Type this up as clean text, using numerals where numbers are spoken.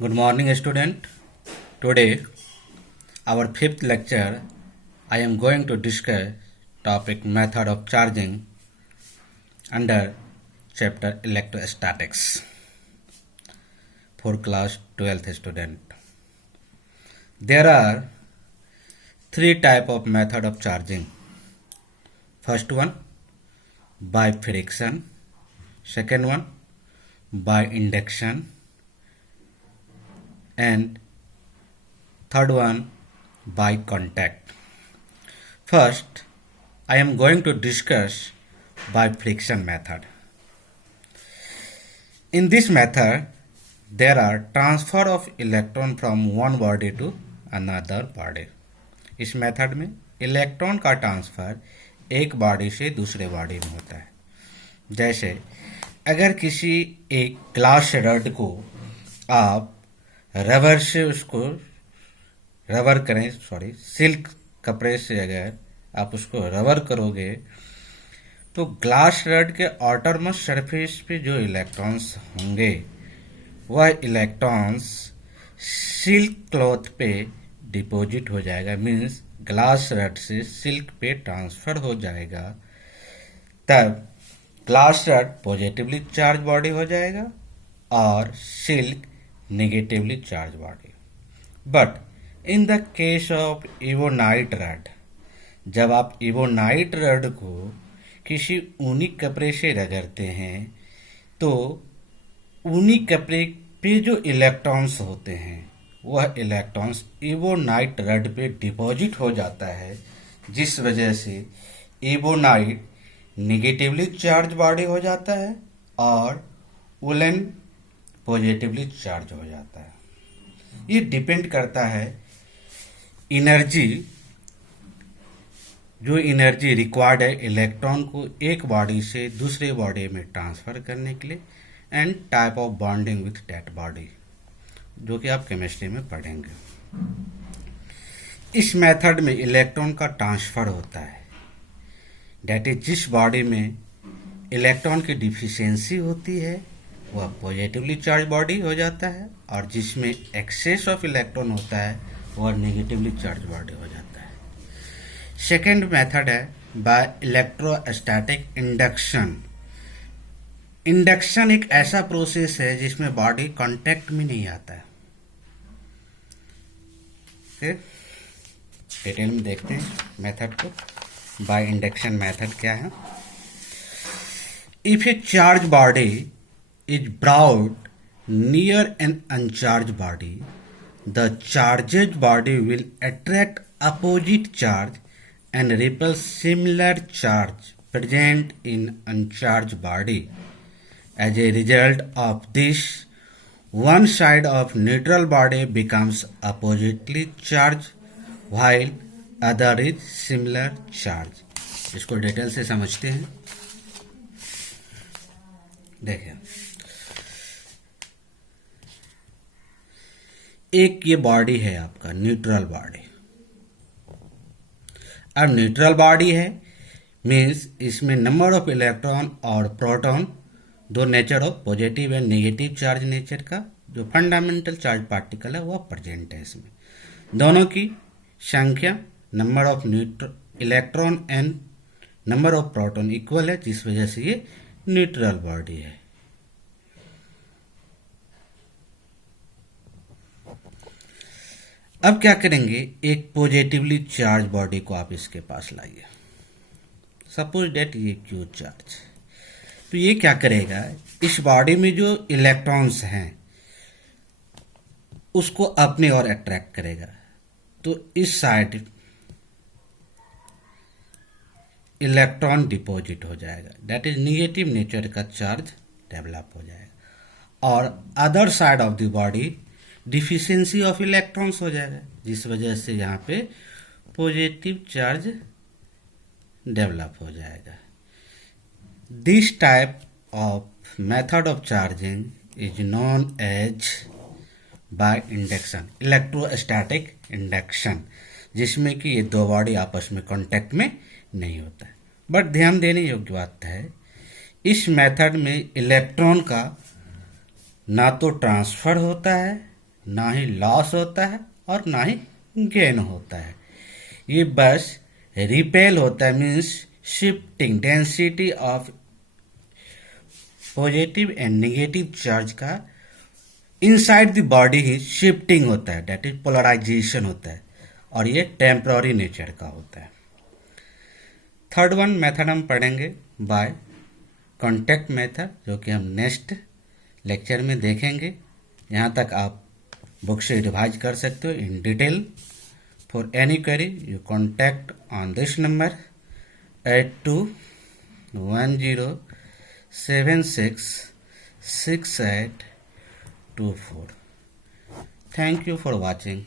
Good morning, student. Today, our fifth lecture, I am going to discuss topic method of charging under chapter electrostatics for class 12th student. There are three type of method of charging. First one, by friction. Second one, by induction. And third one, by contact. First, I am going to discuss by friction method. In this method, there are transfer of electron from one body to another body. इस method में electron का transfer एक body से दूसरे body में होता है। जैसे अगर किसी एक ग्लास रड को आप रबर से उसको सिल्क कपड़े से अगर आप उसको रबर करोगे तो ग्लास रड के आउटरमोस्ट सरफेस पे जो इलेक्ट्रॉन्स होंगे वह इलेक्ट्रॉन्स सिल्क क्लॉथ पे डिपॉजिट हो जाएगा, मीन्स ग्लास रड से सिल्क पे ट्रांसफर हो जाएगा। तब glass rod positively charge body हो जाएगा और सिल्क negatively charge body. But in the case of ebonite rod, जब आप इवोनाइट रड को किसी ऊनी कपड़े से रगड़ते हैं तो ऊनी कपड़े पे जो इलेक्ट्रॉन्स होते हैं वह इलेक्ट्रॉन्स इवोनाइट रड पे डिपॉजिट हो जाता है, जिस वजह से इवोनाइट नेगेटिवली चार्ज बॉडी हो जाता है और वुलन पॉजिटिवली चार्ज हो जाता है। ये डिपेंड करता है एनर्जी, जो एनर्जी रिक्वायर्ड है इलेक्ट्रॉन को एक बॉडी से दूसरे बॉडी में ट्रांसफर करने के लिए, and type of bonding with that body, जो कि आप केमिस्ट्री में पढ़ेंगे। इस मेथड में इलेक्ट्रॉन का ट्रांसफर होता है, दैट इज जिस बॉडी में इलेक्ट्रॉन की डिफिशियंसी होती है वह पॉजिटिवली चार्ज बॉडी हो जाता है और जिसमें एक्सेस ऑफ इलेक्ट्रॉन होता है वह नेगेटिवली चार्ज बॉडी हो जाता है। सेकेंड मेथड है बाय इलेक्ट्रोस्टैटिक इंडक्शन। इंडक्शन एक ऐसा प्रोसेस है जिसमें बॉडी कांटेक्ट में नहीं आता है। डिटेल में देखते हैं मेथड को। बाय इंडक्शन मेथड क्या है? If A charge body is brought near an uncharged body, the charged body will attract opposite charge and repel similar charge present in uncharged body. As a result of this, one side of neutral body becomes oppositely charged while other is similar charge. इसको detail से समझते हैं। देखिए, एक ये body है आपका neutral body. अब न्यूट्रल बॉडी है मीन्स इसमें नंबर ऑफ इलेक्ट्रॉन और प्रोटॉन दो nature of positive and negative charge nature का जो फंडामेंटल चार्ज पार्टिकल है वह प्रेजेंट है। इसमें दोनों की संख्या number of electron and number of proton equal है, जिस वजह से ये न्यूट्रल बॉडी है। अब क्या करेंगे, एक पॉजिटिवली चार्ज बॉडी को आप इसके पास लाइए। सपोज डेट ये क्यू चार्ज, तो ये क्या करेगा, इस बॉडी में जो इलेक्ट्रॉन्स हैं उसको अपने ओर अट्रैक्ट करेगा। तो इस साइड इलेक्ट्रॉन डिपॉजिट हो जाएगा, दैट इज निगेटिव नेचर का चार्ज डेवलप हो जाएगा और other side of the body deficiency of electrons हो जाएगा, जिस वजह से यहाँ पे पॉजिटिव चार्ज डेवलप हो जाएगा। This type of method of charging is known as by induction, electrostatic induction, जिसमें कि ये दो बॉडी आपस में कांटेक्ट में नहीं होता है। बट ध्यान देने योग्य बात है, इस मेथड में इलेक्ट्रॉन का ना तो ट्रांसफर होता है ना ही लॉस होता है और ना ही गेन होता है। ये बस रिपेल होता है, means shifting density of positive and negative charge का इनसाइड द बॉडी ही शिफ्टिंग होता है, दैट इज पोलराइजेशन होता है, और ये टेम्पररी नेचर का होता है। थर्ड वन मेथड हम पढ़ेंगे बाय कॉन्टैक्ट मेथड, जो कि हम नेक्स्ट लेक्चर में देखेंगे। यहाँ तक आप बुक से रिवाइज कर सकते हो in detail. For any query you contact on this number 8210766824। Thank you for watching.